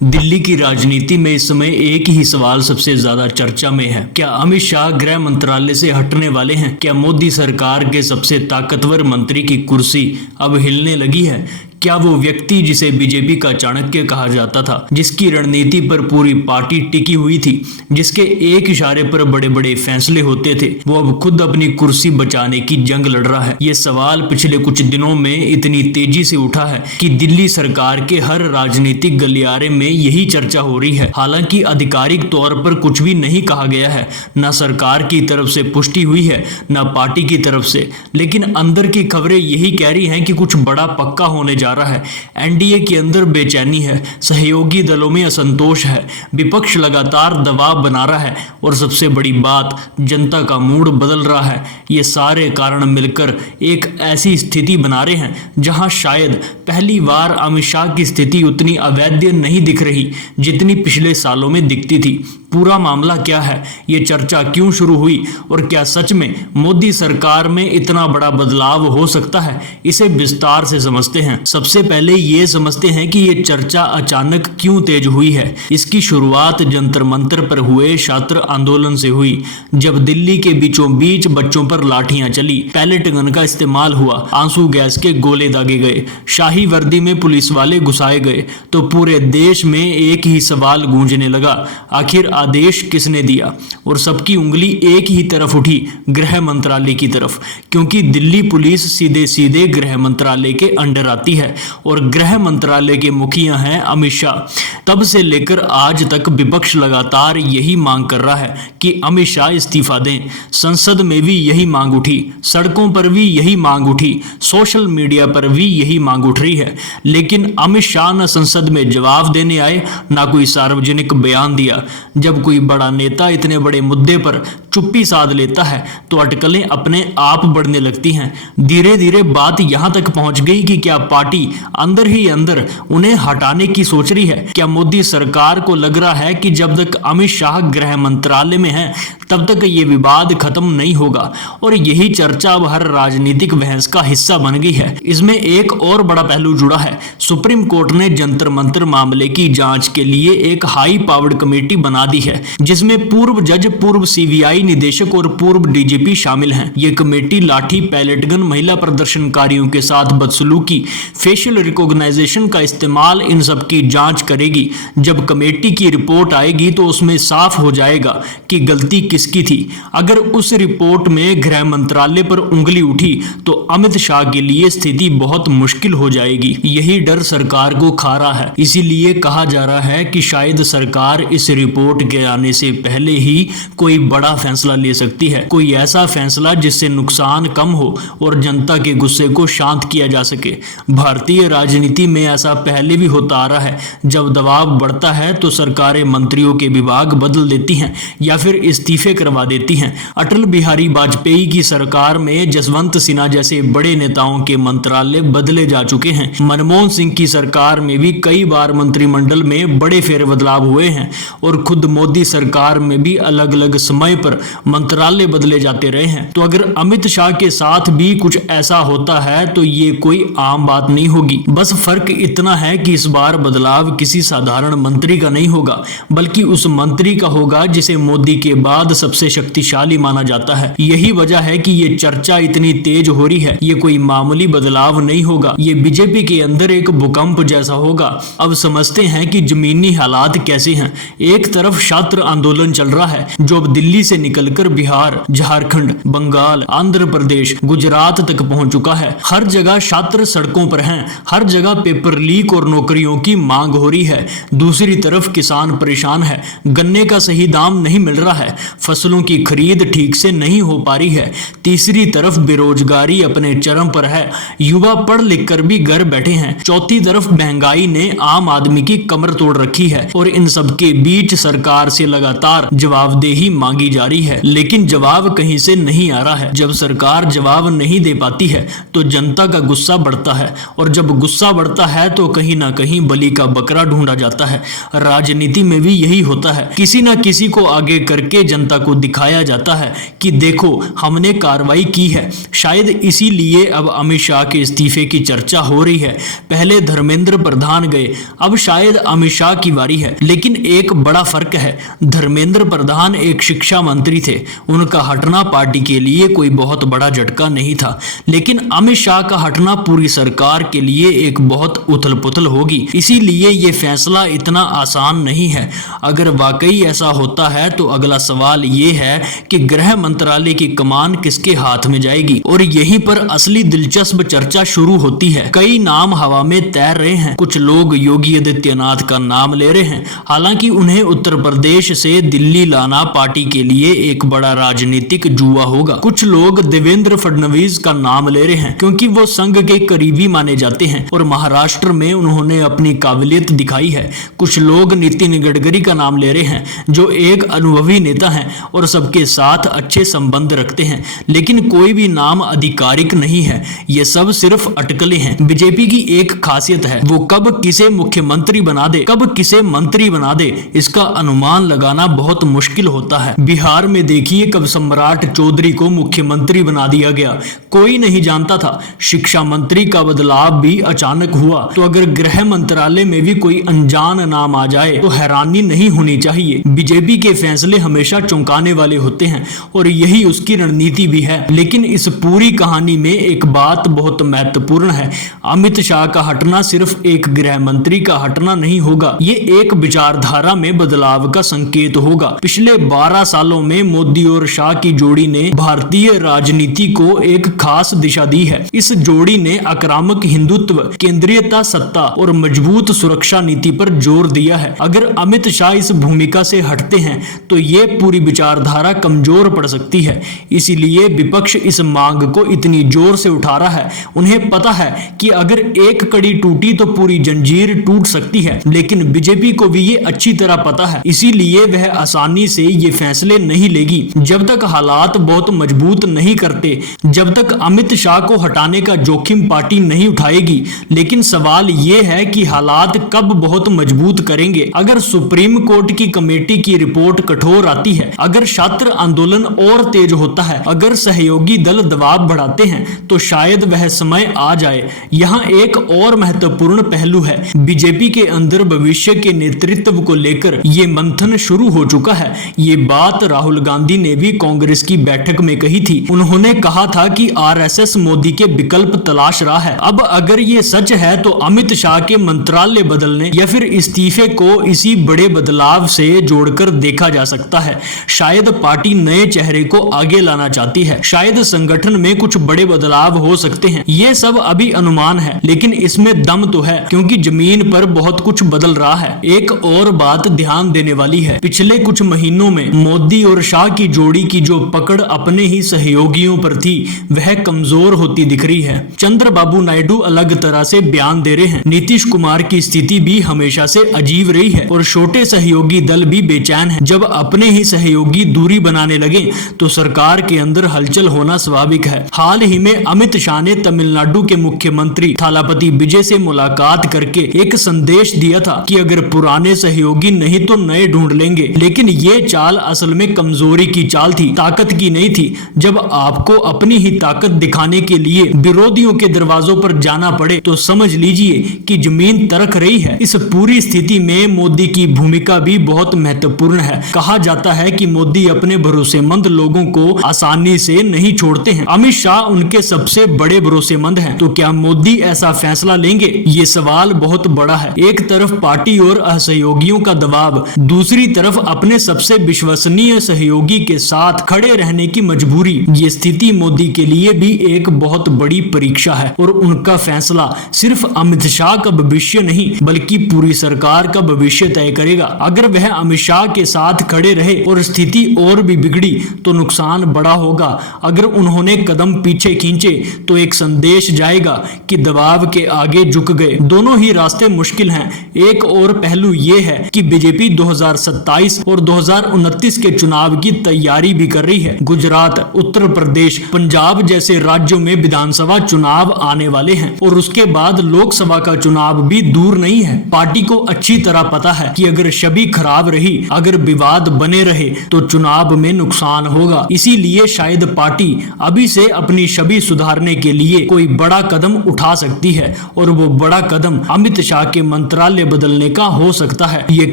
दिल्ली की राजनीति में इस समय एक ही सवाल सबसे ज्यादा चर्चा में है। क्या अमित शाह गृह मंत्रालय से हटने वाले हैं? क्या मोदी सरकार के सबसे ताकतवर मंत्री की कुर्सी अब हिलने लगी है? क्या वो व्यक्ति जिसे बीजेपी का चाणक्य कहा जाता था, जिसकी रणनीति पर पूरी पार्टी टिकी हुई थी, जिसके एक इशारे पर बड़े बड़े फैसले होते थे, वो अब खुद अपनी कुर्सी बचाने की जंग लड़ रहा है? ये सवाल पिछले कुछ दिनों में इतनी तेजी से उठा है कि दिल्ली सरकार के हर राजनीतिक गलियारे में यही चर्चा हो रही है। हालांकि आधिकारिक तौर पर कुछ भी नहीं कहा गया है, न सरकार की तरफ से पुष्टि हुई है, न पार्टी की तरफ से, लेकिन अंदर की खबरें यही कह रही हैं कि कुछ बड़ा पक्का होने जा रहा है। एनडीए के अंदर बेचैनी है, सहयोगी दलों में असंतोष है, विपक्ष लगातार दबाव बना रहा है और सबसे बड़ी बात, जनता का मूड बदल रहा है। ये सारे कारण मिलकर एक ऐसी स्थिति बना रहे हैं जहां शायद पहली बार अमित शाह की स्थिति उतनी अवैध नहीं दिख रही जितनी पिछले सालों में दिखती थी। पूरा मामला क्या है, ये चर्चा क्यों शुरू हुई और क्या सच में मोदी सरकार में इतना बड़ा बदलाव हो सकता है, इसे विस्तार से समझते हैं। सबसे पहले ये समझते हैं कि ये चर्चा अचानक क्यों तेज हुई है। इसकी शुरुआत जंतर मंतर पर हुए छात्र आंदोलन से हुई, जब दिल्ली के बीचों बीच बच्चों पर लाठियां चली, पैलेट गन का इस्तेमाल हुआ, आंसू गैस के गोले दागे गए, शाही वर्दी में पुलिस वाले घुसाए गए, तो पूरे देश में एक ही सवाल गूंजने लगा, आखिर आदेश किसने दिया? और सबकी उंगली एक ही तरफ उठी, गृह मंत्रालय की तरफ, क्योंकि दिल्ली पुलिस सीधे सीधे गृह मंत्रालय के अंडर आती है और गृह मंत्रालय के मुखिया हैं अमित शाह। तब से लेकर आज तक विपक्ष लगातार यही मांग कर रहा है कि अमित शाह इस्तीफा दें। संसद में भी यही मांग उठी, सड़कों पर भी यही मांग उठी, सोशल मीडिया पर भी यही मांग उठ रही है, लेकिन अमित शाह न संसद में जवाब देने आए, ना कोई सार्वजनिक बयान दिया। जब कोई बड़ा नेता इतने बड़े मुद्दे पर चुप्पी साध लेता है तो अटकलें अपने आप बढ़ने लगती हैं। धीरे धीरे बात यहां तक पहुंच गई कि क्या पार्टी अंदर ही अंदर उन्हें हटाने की सोच रही है? क्या मोदी सरकार को लग रहा है कि जब तक अमित शाह गृह मंत्रालय में है तब तक ये विवाद खत्म नहीं होगा? और यही चर्चा अब हर राजनीतिक बहस का हिस्सा बन गई है। इसमें एक और बड़ा पहलू जुड़ा है। सुप्रीम कोर्ट ने जंतर मंतर मामले की जांच के लिए एक हाई पावर्ड कमेटी बना दी है, जिसमें पूर्व जज, पूर्व सीबीआई निदेशक और पूर्व डीजीपी शामिल हैं। ये कमेटी लाठी, पैलेट गन, महिला प्रदर्शनकारियों के साथ बदसलूकी, फेशियल रिकॉग्नाइजेशन का इस्तेमाल, इन सब की जांच करेगी। जब कमेटी की रिपोर्ट आएगी तो उसमें साफ हो जाएगा कि गलती किसकी थी। अगर उस रिपोर्ट में गृह मंत्रालय पर उंगली उठी तो अमित शाह के लिए स्थिति बहुत मुश्किल हो जाएगी। यही डर सरकार को खा रहा है। इसीलिए कहा जा रहा है कि शायद सरकार इस रिपोर्ट के आने से पहले ही कोई बड़ा फैसला ले सकती है, कोई ऐसा फैसला जिससे नुकसान कम हो और जनता के गुस्से को शांत किया जा सके। भारतीय राजनीति में ऐसा पहले भी होता आ रहा है। जब दबाव बढ़ता है तो सरकारें मंत्रियों के विभाग बदल देती हैं या फिर इस्तीफे करवा देती हैं। अटल बिहारी वाजपेयी की सरकार में जसवंत सिन्हा जैसे बड़े नेताओं के मंत्रालय बदले जा चुके हैं। मनमोहन सिंह की सरकार में भी कई बार मंत्रिमंडल में बड़े फेरबदलाव हुए हैं और खुद मोदी सरकार में भी अलग अलग समय पर मंत्रालय बदले जाते रहे हैं। तो अगर अमित शाह के साथ भी कुछ ऐसा होता है तो ये कोई आम बात नहीं होगी। बस फर्क इतना है कि इस बार बदलाव किसी साधारण मंत्री का नहीं होगा, बल्कि उस मंत्री का होगा जिसे मोदी के बाद सबसे शक्तिशाली माना जाता है। यही वजह है कि ये चर्चा इतनी तेज हो रही है। ये कोई मामूली बदलाव नहीं होगा, ये बीजेपी के अंदर एक भूकंप जैसा होगा। अब समझते हैं कि जमीनी हालात कैसे हैं। एक तरफ छात्र आंदोलन चल रहा है जो अब दिल्ली से निकलकर बिहार, झारखंड, बंगाल, आंध्र प्रदेश, गुजरात तक पहुंच चुका है। हर जगह छात्र सड़कों पर हैं, हर जगह पेपर लीक और नौकरियों की मांग हो रही है। दूसरी तरफ किसान परेशान है, गन्ने का सही दाम नहीं मिल रहा है, फसलों की खरीद ठीक से नहीं हो पा रही है। तीसरी तरफ बेरोजगारी अपने चरम पर है, युवा पढ़ लिख कर भी घर बैठे हैं। चौथी तरफ महंगाई ने आम आदमी की कमर तोड़ रखी है और इन सब के बीच सरकार सरकार से लगातार जवाबदेही मांगी जा रही है, लेकिन जवाब कहीं से नहीं आ रहा है। जब सरकार जवाब नहीं दे पाती है तो जनता का गुस्सा बढ़ता है, और जब गुस्सा बढ़ता है तो कहीं ना कहीं बलि का बकरा ढूंढा जाता है। राजनीति में भी यही होता है, किसी ना किसी को आगे करके जनता को दिखाया जाता है कि देखो हमने कार्रवाई की है। शायद इसीलिए अब अमित शाह के इस्तीफे की चर्चा हो रही है। पहले धर्मेंद्र प्रधान गए, अब शायद अमित शाह की बारी है। लेकिन एक बड़ा फर्क है, धर्मेंद्र प्रधान एक शिक्षा मंत्री थे, उनका हटना पार्टी के लिए कोई बहुत बड़ा झटका नहीं था। लेकिन अमित शाह का हटना पूरी सरकार के लिए एक बहुत उथल पुथल होगी, इसीलिए ये फैसला इतना आसान नहीं है। अगर वाकई ऐसा होता है तो अगला सवाल ये है कि गृह मंत्रालय की कमान किसके हाथ में जाएगी, और यहीं पर असली दिलचस्प चर्चा शुरू होती है। कई नाम हवा में तैर रहे हैं, कुछ लोग योगी आदित्यनाथ का नाम ले रहे हैं, हालांकि उन्हें उत्तर प्रदेश से दिल्ली लाना पार्टी के लिए एक बड़ा राजनीतिक जुआ होगा। कुछ लोग देवेंद्र फडणवीस का नाम ले रहे हैं क्योंकि वो संघ के करीबी माने जाते हैं और महाराष्ट्र में उन्होंने अपनी काबिलियत दिखाई है। कुछ लोग नितिन गडकरी का नाम ले रहे हैं, जो एक अनुभवी नेता हैं और सबके साथ अच्छे संबंध रखते हैं, लेकिन कोई भी नाम आधिकारिक नहीं है। ये सब सिर्फ अटकलें हैं। बीजेपी की एक खासियत है, वो कब किसे मुख्यमंत्री बना दे, कब किसे मंत्री बना दे, इसका अनुमान लगाना बहुत मुश्किल होता है। बिहार में देखिए कब सम्राट चौधरी को मुख्यमंत्री बना दिया गया, कोई नहीं जानता था। शिक्षा मंत्री का बदलाव भी अचानक हुआ। तो अगर गृह मंत्रालय में भी कोई अनजान नाम आ जाए तो हैरानी नहीं होनी चाहिए। बीजेपी के फैसले हमेशा चौंकाने वाले होते हैं और यही उसकी रणनीति भी है। लेकिन इस पूरी कहानी में एक बात बहुत महत्वपूर्ण है, अमित शाह का हटना सिर्फ एक गृह मंत्री का हटना नहीं होगा, ये एक विचारधारा में बदलाव का संकेत होगा। पिछले 12 सालों में मोदी और शाह की जोड़ी ने भारतीय राजनीति को एक खास दिशा दी है। इस जोड़ी ने आक्रामक हिंदुत्व, केंद्रीयता, सत्ता और मजबूत सुरक्षा नीति पर जोर दिया है। अगर अमित शाह इस भूमिका से हटते हैं तो ये पूरी विचारधारा कमजोर पड़ सकती है। इसीलिए विपक्ष इस मांग को इतनी जोर से उठा रहा है। उन्हें पता है कि अगर एक कड़ी टूटी तो पूरी जंजीर टूट सकती है, लेकिन बीजेपी को भी ये अच्छी तरह पता है, इसीलिए वह आसानी से ये फैसले नहीं लेगी। जब तक हालात बहुत मजबूत नहीं करते, जब तक अमित शाह को हटाने का जोखिम पार्टी नहीं उठाएगी। लेकिन सवाल ये है कि हालात कब बहुत मजबूत करेंगे। अगर सुप्रीम कोर्ट की कमेटी की रिपोर्ट कठोर आती है, अगर छात्र आंदोलन और तेज होता है, अगर सहयोगी दल दबाव बढ़ाते हैं, तो शायद वह समय आ जाए। यहाँ एक और महत्वपूर्ण पहलू है, बीजेपी के अंदर भविष्य के नेतृत्व को लेकर ये मंथन शुरू हो चुका है। ये बात राहुल गांधी ने भी कांग्रेस की बैठक में कही थी। उन्होंने कहा था कि आरएसएस मोदी के विकल्प तलाश रहा है। अब अगर ये सच है तो अमित शाह के मंत्रालय बदलने या फिर इस्तीफे को इसी बड़े बदलाव से जोड़कर देखा जा सकता है। शायद पार्टी नए चेहरे को आगे लाना चाहती है, शायद संगठन में कुछ बड़े बदलाव हो सकते हैं। ये सब अभी अनुमान है, लेकिन इसमें दम तो है क्योंकि जमीन पर बहुत कुछ बदल रहा है। एक और बात ध्यान देने वाली है, पिछले कुछ महीनों में मोदी और शाह की जोड़ी की जो पकड़ अपने ही सहयोगियों पर थी, वह कमजोर होती दिख रही है। चंद्रबाबू नायडू अलग तरह से बयान दे रहे हैं, नीतीश कुमार की स्थिति भी हमेशा से अजीब रही है और छोटे सहयोगी दल भी बेचैन हैं। जब अपने ही सहयोगी दूरी बनाने लगे तो सरकार के अंदर हलचल होना स्वाभाविक है। हाल ही में अमित शाह ने तमिलनाडु के मुख्यमंत्री थालापति विजय से मुलाकात करके एक संदेश दिया था कि अगर पुराने सहयोगी नहीं तो नए ढूंढ लेंगे। लेकिन ये चाल असल में कमजोरी की चाल थी, ताकत की नहीं थी। जब आपको अपनी ही ताकत दिखाने के लिए विरोधियों के दरवाजों पर जाना पड़े तो समझ लीजिए कि जमीन तरक रही है। इस पूरी स्थिति में मोदी की भूमिका भी बहुत महत्वपूर्ण है। कहा जाता है कि मोदी अपने भरोसेमंद लोगों को आसानी से नहीं छोड़ते हैं। अमित शाह उनके सबसे बड़े भरोसेमंद हैं। तो क्या मोदी ऐसा फैसला लेंगे? ये सवाल बहुत बड़ा है। एक तरफ पार्टी और असहयोगियों का दबाव, दूसरी तरफ अपने सबसे विश्वसनीय सहयोगी के साथ खड़े रहने की मजबूरी। ये स्थिति मोदी के लिए भी एक बहुत बड़ी परीक्षा है और उनका फैसला सिर्फ अमित शाह का भविष्य नहीं बल्कि पूरी सरकार का भविष्य तय करेगा। अगर वह अमित शाह के साथ खड़े रहे और स्थिति और भी बिगड़ी तो नुकसान बड़ा होगा। अगर उन्होंने कदम पीछे खींचे तो एक संदेश जाएगा कि दबाव के आगे झुक गए। दोनों ही रास्ते मुश्किल हैं। एक और पहलू यह है कि बीजेपी 2027 और 2029 के चुनाव की तैयारी भी कर रही है। गुजरात, उत्तर प्रदेश, पंजाब जैसे राज्यों में विधानसभा चुनाव आने वाले हैं और उसके बाद लोकसभा का चुनाव भी दूर नहीं है। पार्टी को अच्छी तरह पता है कि अगर छवि खराब रही, अगर विवाद बने रहे तो चुनाव में नुकसान होगा। इसीलिए शायद पार्टी अभी से अपनी छवि सुधारने के लिए कोई बड़ा कदम उठा सकती है और वो बड़ा कदम अमित शाह के मंत्रालय बदलने का हो सकता है। ये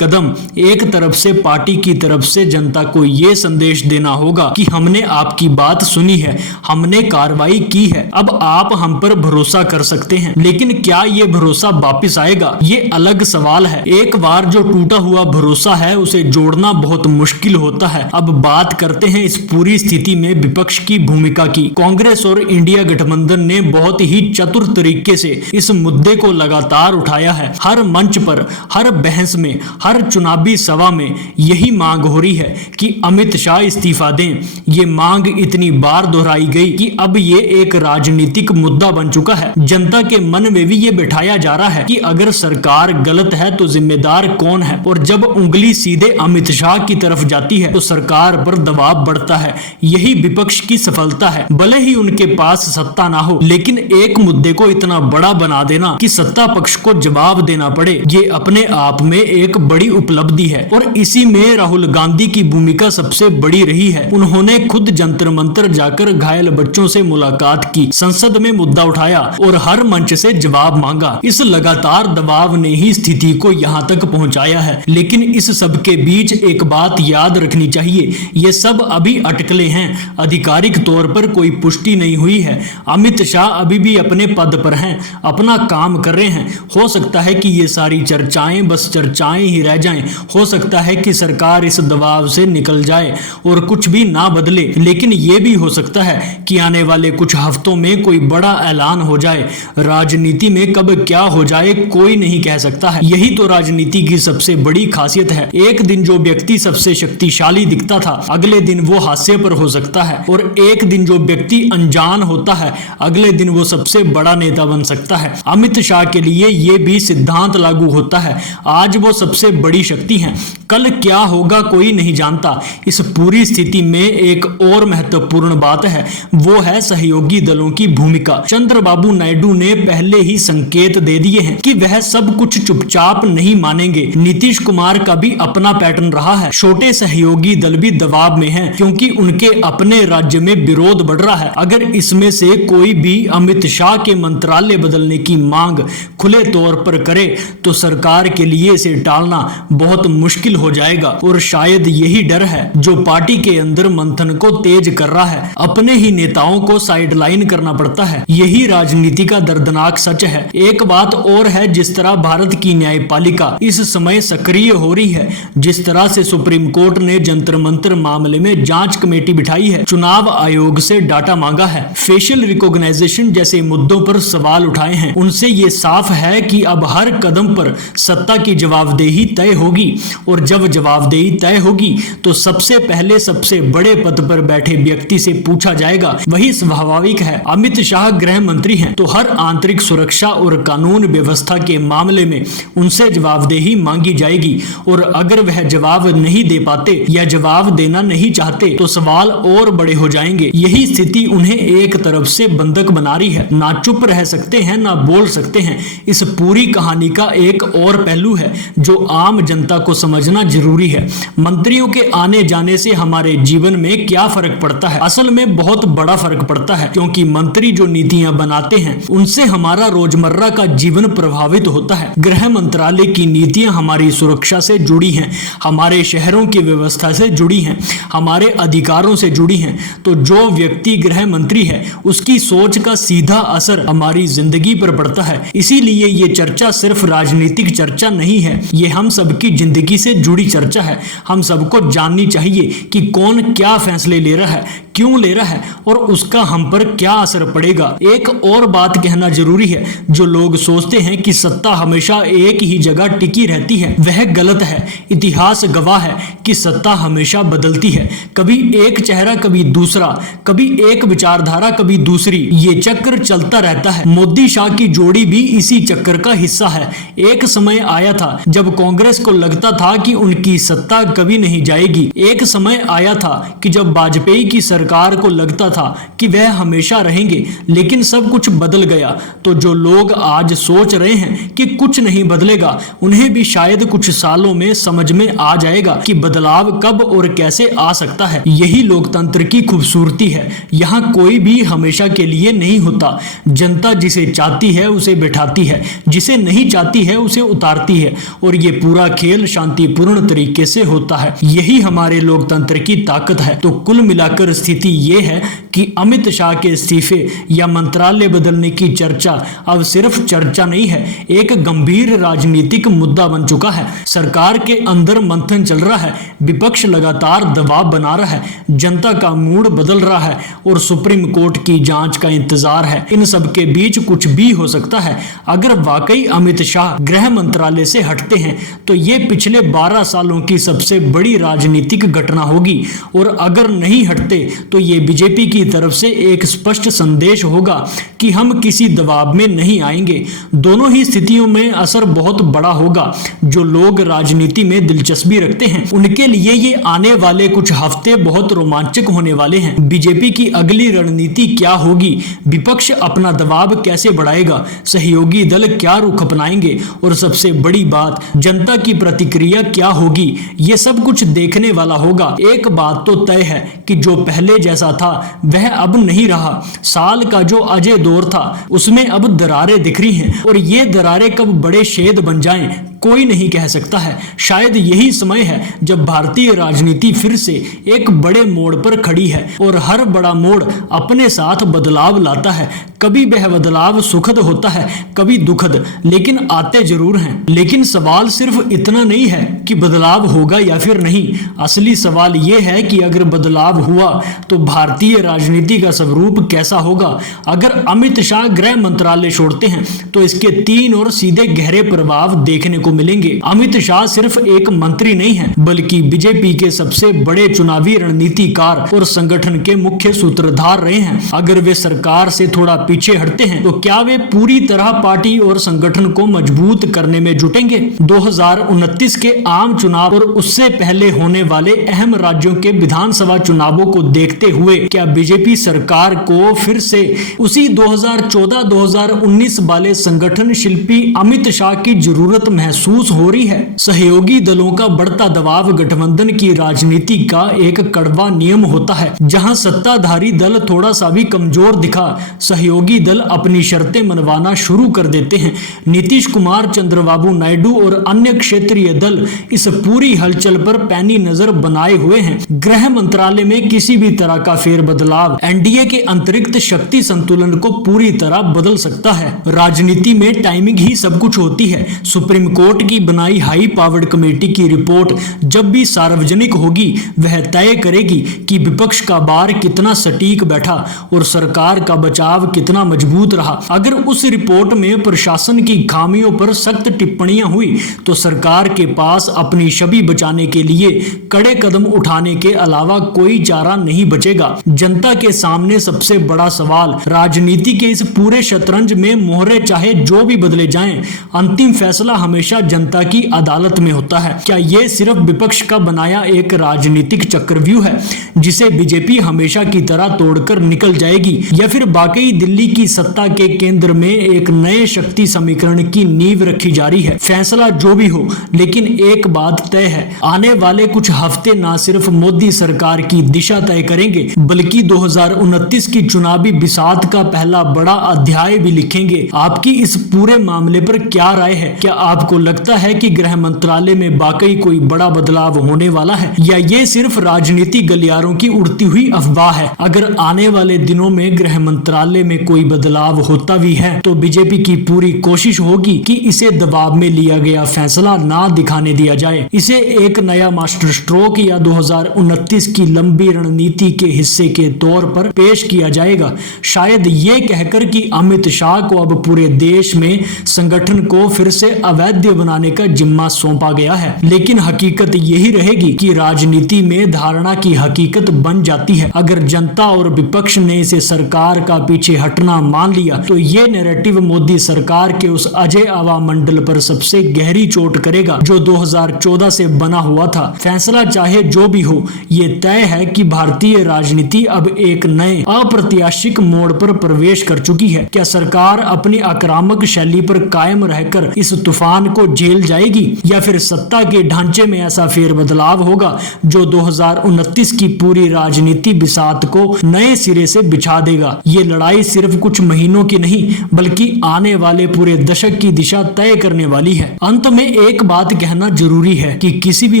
कदम एक तरफ से पार्टी की तरफ से जनता को ये संदेश देना होगा कि हमने आपकी बात सुनी है, हमने कार्रवाई की है, अब आप हम पर भरोसा कर सकते हैं। लेकिन क्या ये भरोसा वापस आएगा, ये अलग सवाल है। एक बार जो टूटा हुआ भरोसा है उसे जोड़ना बहुत मुश्किल होता है। अब बात करते हैं इस पूरी स्थिति में विपक्ष की भूमिका की। कांग्रेस और इंडिया गठबंधन ने बहुत ही चतुर तरीके से इस मुद्दे को लगातार उठाया है। हर मंच पर, हर बहस में, हर चुनावी सभा में यही मांग हो रही है कि अमित शाह इस्तीफा दें। ये मांग इतनी बार दोहराई गई कि अब ये एक राजनीतिक मुद्दा बन चुका है। जनता के मन में भी ये बिठाया जा रहा है कि अगर सरकार गलत है तो जिम्मेदार कौन है, और जब उंगली सीधे अमित शाह की तरफ जाती है तो सरकार पर दबाव बढ़ता है। यही विपक्ष की सफलता है। भले ही उनके पास सत्ता ना हो, लेकिन एक मुद्दे को इतना बड़ा बना देना कि सत्ता पक्ष को जवाब देना पड़े, ये अपने आप में एक बड़ी उपलब्धि है। और इसी में राहुल गांधी की भूमिका सबसे बड़ी रही है। उन्होंने खुद जंतर मंतर जाकर घायल बच्चों से मुलाकात की, संसद में मुद्दा उठाया और हर मंच से जवाब मांगा। इस लगातार दबाव ने ही स्थिति को यहाँ तक पहुँचाया है। लेकिन इस सब के बीच एक बात याद रखनी चाहिए, ये सब अभी अटकले हैं, आधिकारिक तौर पर कोई पुष्टि नहीं हुई है। अमित शाह अभी भी अपने पद पर हैं, अपना काम कर रहे हैं। हो सकता है कि ये सारी चर्चाएं बस चर्चाएं ही रह जाएं। हो सकता है कि सरकार इस दबाव से निकल जाए और कुछ भी ना बदले। लेकिन ये भी हो सकता है कि आने वाले कुछ हफ्तों में कोई बड़ा ऐलान हो जाए। राजनीति में कब क्या हो जाए कोई नहीं कह सकता है। यही तो राजनीति की सबसे बड़ी खासियत है। एक दिन जो व्यक्ति सबसे शक्तिशाली दिखता था, अगले दिन वो हास्य पर हो सकता है, और एक दिन जो व्यक्ति अनजान होता है, अगले दिन वो सबसे बड़ा नेता बन सकता है। अमित शाह के लिए ये भी सिद्धांत लागू होता है। आज वो सबसे बड़ी शक्ति हैं, कल क्या होगा कोई नहीं जानता। इस पूरी स्थिति में एक और महत्वपूर्ण बात है, वो है सहयोगी दलों की भूमिका। चंद्रबाबू नायडू ने पहले ही संकेत दे दिए हैं कि वह सब कुछ चुपचाप नहीं मानेंगे। नीतीश कुमार का भी अपना पैटर्न रहा है। छोटे सहयोगी दल भी दबाव में हैं क्योंकि उनके अपने राज्य में विरोध बढ़ रहा है। अगर इसमें से कोई भी अमित शाह के मंत्रालय बदलने की मांग खुले तौर पर करे तो सरकार के लिए इसे टालना बहुत मुश्किल हो जाएगा। और शायद यही डर है जो पार्टी के अंदर मंथन को तेज कर रहा है। अपने ही नेताओं को साइडलाइन करना पड़ता है। यही राजनीति का दर्दनाक सच है। एक बात और है, जिस तरह भारत की न्यायपालिका इस समय सक्रिय हो रही है, जिस तरह से सुप्रीम कोर्ट ने जंतर मंतर मामले में जांच कमेटी बिठाई है, चुनाव आयोग से डाटा मांगा है, फेशियल रिकॉग्नाइजेशन जैसे मुद्दों पर सवाल उठाए हैं, उनसे ये साफ है कि अब हर कदम पर सत्ता की जवाबदेही तय होगी। और जब जवाबदेही तय होगी तो सबसे पहले सबसे बड़े पद पर बैठे व्यक्ति से पूछा जाएगा। वही स्वाभाविक है। अमित शाह गृह मंत्री हैं तो हर आंतरिक सुरक्षा और कानून व्यवस्था के मामले में उनसे जवाबदेही मांगी जाएगी। और अगर वह जवाब नहीं दे पाते या जवाब देना नहीं चाहते तो सवाल और बड़े हो जाएंगे। यही स्थिति उन्हें एक तरफ से बंधक बना रही है। ना चुप रह सकते हैं ना बोल सकते हैं। इस पूरी कहानी का एक और पहलू है जो आम जनता को समझना जरूरी है। मंत्रियों के आने जाने से हमारे जीवन में क्या फर्क पड़ता है? असल में बहुत बड़ा फर्क पड़ता है, क्योंकि मंत्री जो नीतियां बनाते हैं उनसे हमारा रोजमर्रा का जीवन प्रभावित होता है। गृह मंत्रालय की नीतियां हमारी सुरक्षा से जुड़ी हैं, हमारे शहरों की व्यवस्था से जुड़ी हैं, हमारे अधिकारों से जुड़ी हैं। तो जो व्यक्ति गृह मंत्री है उसकी सोच का सीधा असर हमारी जिंदगी पर पड़ता है। इसीलिए ये चर्चा सिर्फ राजनीतिक चर्चा नहीं है, ये हम सबकी जिंदगी से जुड़ी चर्चा है। हम सबको जाननी चाहिए कि कौन क्या फैसले ले रहा है, क्यों ले रहा है और उसका हम पर क्या असर पड़ेगा। एक और बात कहना जरूरी है, जो लोग सोचते हैं कि सत्ता हमेशा एक ही जगह टिकी रहती है, वह गलत है। इतिहास गवाह है कि सत्ता हमेशा बदलती है, कभी एक चेहरा कभी दूसरा, कभी एक विचारधारा कभी दूसरी, ये चक्र चलता रहता है। मोदी शाह की जोड़ी भी इसी चक्कर का हिस्सा है। एक समय आया था जब कांग्रेस को लगता पता था कि उनकी सत्ता कभी नहीं जाएगी। एक समय आया था कि जब वाजपेयी की सरकार को लगता था कि वह हमेशा रहेंगे, लेकिन सब कुछ बदल गया। तो जो लोग आज सोच रहे हैं कि कुछ नहीं बदलेगा, उन्हें भी शायद कुछ सालों में समझ में आ जाएगा कि बदलाव कब और कैसे आ सकता है। यही लोकतंत्र की खूबसूरती है। यहाँ कोई भी हमेशा के लिए नहीं होता। जनता जिसे चाहती है उसे बिठाती है, जिसे नहीं चाहती है उसे उतारती है, और ये पूरा खेल शांतिपूर्ण तरीके से होता है। यही हमारे लोकतंत्र की ताकत है। तो कुल मिलाकर स्थिति ये है कि अमित शाह के इस्तीफे या मंत्रालय बदलने की चर्चा अब सिर्फ चर्चा नहीं है, एक गंभीर राजनीतिक मुद्दा बन चुका है। सरकार के अंदर मंथन चल रहा है, विपक्ष लगातार दबाव बना रहा है, जनता का मूड बदल रहा है और सुप्रीम कोर्ट की जांच का इंतजार है। इन सब के बीच कुछ भी हो सकता है। अगर वाकई अमित शाह गृह मंत्रालय से हटते हैं तो ये पिछले 12 सालों की सबसे बड़ी राजनीतिक घटना होगी, और अगर नहीं हटते तो ये बीजेपी की तरफ से एक स्पष्ट संदेश होगा कि हम किसी दबाव में नहीं आएंगे। दोनों ही स्थितियों में असर बहुत बड़ा होगा। जो लोग राजनीति में दिलचस्पी रखते हैं उनके लिए ये आने वाले कुछ हफ्ते बहुत रोमांचक होने वाले हैं। बीजेपी की अगली रणनीति क्या होगी, विपक्ष अपना दबाव कैसे बढ़ाएगा, सहयोगी दल क्या रुख अपनाएंगे, और सबसे बड़ी बात जनता की प्रतिक्रिया क्या होगी, ये सब कुछ देखने वाला होगा। एक बात तो तय है कि जो पहले जैसा था वह अब नहीं रहा। साल का जो अजय दौर था उसमें अब दरारें दिख रही हैं, और ये दरारें कब बड़े छेद बन जाएं कोई नहीं कह सकता है। शायद यही समय है जब भारतीय राजनीति फिर से एक बड़े मोड़ पर खड़ी है, और हर बड़ा मोड़ अपने साथ बदलाव लाता है। कभी वह बदलाव सुखद होता है, कभी दुखद, लेकिन आते जरूर हैं। लेकिन सवाल सिर्फ इतना नहीं है कि बदलाव होगा या फिर नहीं। असली सवाल यह है कि अगर बदलाव हुआ तो भारतीय राजनीति का स्वरूप कैसा होगा। अगर अमित शाह गृह मंत्रालय छोड़ते हैं तो इसके 3 और सीधे गहरे प्रभाव देखने को मिलेंगे। अमित शाह सिर्फ एक मंत्री नहीं है, बल्कि बीजेपी के सबसे बड़े चुनावी रणनीतिकार और संगठन के मुख्य सूत्रधार रहे हैं। अगर वे सरकार से थोड़ा पीछे हटते हैं तो क्या वे पूरी तरह पार्टी और संगठन को मजबूत करने में जुटेंगे। 2029 के आम चुनाव और उससे पहले होने वाले अहम राज्यों के विधानसभा चुनावों को देखते हुए क्या बीजेपी सरकार को फिर से उसी 2014-2019 वाले संगठन शिल्पी अमित शाह की जरूरत महसूस हो रही है। सहयोगी दलों का बढ़ता दबाव गठबंधन की राजनीति का एक कड़वा नियम होता है। जहां सत्ताधारी दल थोड़ा सा भी कमजोर दिखा, सहयोगी दल अपनी शर्तें मनवाना शुरू कर देते हैं। नीतीश कुमार, चंद्रबाबू नायडू और अन्य क्षेत्रीय दल इस पूरी हलचल पर पैनी नजर बनाए हुए हैं। गृह मंत्रालय में किसी भी तरह का फेरबदलाव एनडीए के अंतरिक्त शक्ति संतुलन को पूरी तरह बदल सकता है। राजनीति में टाइमिंग ही सब कुछ होती है। सुप्रीम कोर्ट की बनाई हाई पावर्ड कमेटी की रिपोर्ट जब भी सार्वजनिक होगी वह तय करेगी कि विपक्ष का बार कितना सटीक बैठा और सरकार का बचाव कितना मजबूत रहा। अगर उस रिपोर्ट में प्रशासन की खामियों पर सख्त टिप्पणियां हुई तो सरकार के पास अपनी छवि बचाने के लिए कड़े कदम उठाने के अलावा कोई चारा नहीं बचेगा। जनता के सामने सबसे बड़ा सवाल राजनीति के इस पूरे शतरंज में मोहरे चाहे जो भी बदले जाएं, अंतिम फैसला हमेशा जनता की अदालत में होता है। क्या यह सिर्फ विपक्ष का बनाया एक राजनीतिक चक्रव्यूह है जिसे बीजेपी हमेशा की तरह तोड़कर निकल जाएगी, या फिर वाकई दिल्ली की सत्ता के केंद्र में एक नए शक्ति समीकरण की नींव रखी जा रही है। फैसला जो भी हो, लेकिन एक बात तय है, आने वाले कुछ हफ्ते न सिर्फ मोदी सरकार की दिशा तय करेंगे बल्कि 2029 की चुनावी बिसात का पहला बड़ा अध्याय भी लिखेंगे। आपकी इस पूरे मामले पर क्या राय है? क्या आपको लगता है कि गृह मंत्रालय में वाकई कोई बड़ा बदलाव होने वाला है, या ये सिर्फ राजनीति गलियारों की उड़ती हुई अफवाह है? अगर आने वाले दिनों में गृह मंत्रालय में कोई बदलाव होता भी है तो बीजेपी की पूरी कोशिश होगी कि इसे दबाव में लिया गया फैसला ना दिखाने दिया जाए। इसे एक नया मास्टर स्ट्रोक या 2029 की लंबी रणनीति के हिस्से के तौर पर पेश किया जाएगा, शायद ये कहकर कि अमित शाह को अब पूरे देश में संगठन को फिर से अवैध राज्य बनाने का जिम्मा सौंपा गया है। लेकिन हकीकत यही रहेगी कि राजनीति में धारणा की हकीकत बन जाती है। अगर जनता और विपक्ष ने इसे सरकार का पीछे हटना मान लिया तो ये नैरेटिव मोदी सरकार के उस अजय अवामंडल पर सबसे गहरी चोट करेगा जो 2014 से बना हुआ था। फैसला चाहे जो भी हो, ये तय है कि भारतीय राजनीति अब एक नए अप्रत्याशित मोड़ पर प्रवेश कर चुकी है। क्या सरकार अपनी आक्रामक शैली पर कायम रहकर इस तूफान को झेल जाएगी या फिर सत्ता के ढांचे में ऐसा फेरबदलाव होगा जो 2029 की पूरी राजनीति बिसात को नए सिरे से बिछा देगा। ये लड़ाई सिर्फ कुछ महीनों की नहीं बल्कि आने वाले पूरे दशक की दिशा तय करने वाली है। अंत में एक बात कहना जरूरी है कि किसी भी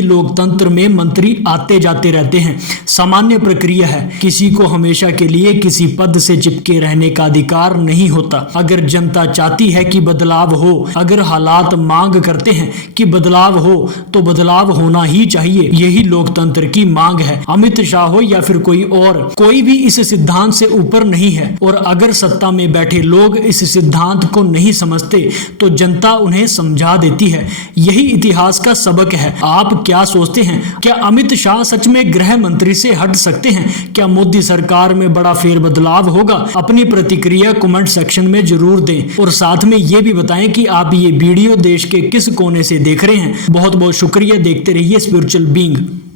लोकतंत्र में मंत्री आते जाते रहते हैं, सामान्य प्रक्रिया है। किसी को हमेशा के लिए किसी पद से चिपके रहने का अधिकार नहीं होता। अगर जनता चाहती है कि बदलाव हो, अगर हालात मांग करते हैं कि बदलाव हो, तो बदलाव होना ही चाहिए। यही लोकतंत्र की मांग है। अमित शाह हो या फिर कोई और, कोई भी इस सिद्धांत से ऊपर नहीं है। और अगर सत्ता में बैठे लोग इस सिद्धांत को नहीं समझते तो जनता उन्हें समझा देती है। यही इतिहास का सबक है। आप क्या सोचते हैं? क्या अमित शाह सच में गृह मंत्री से हट सकते हैं? क्या मोदी सरकार में बड़ा फेरबदलाव होगा? अपनी प्रतिक्रिया कमेंट सेक्शन में जरूर दें और साथ में ये भी बताएं कि आप ये वीडियो देश के किस कोने से देख रहे हैं। बहुत बहुत शुक्रिया। देखते रहिए स्पिरिचुअल बीइंग।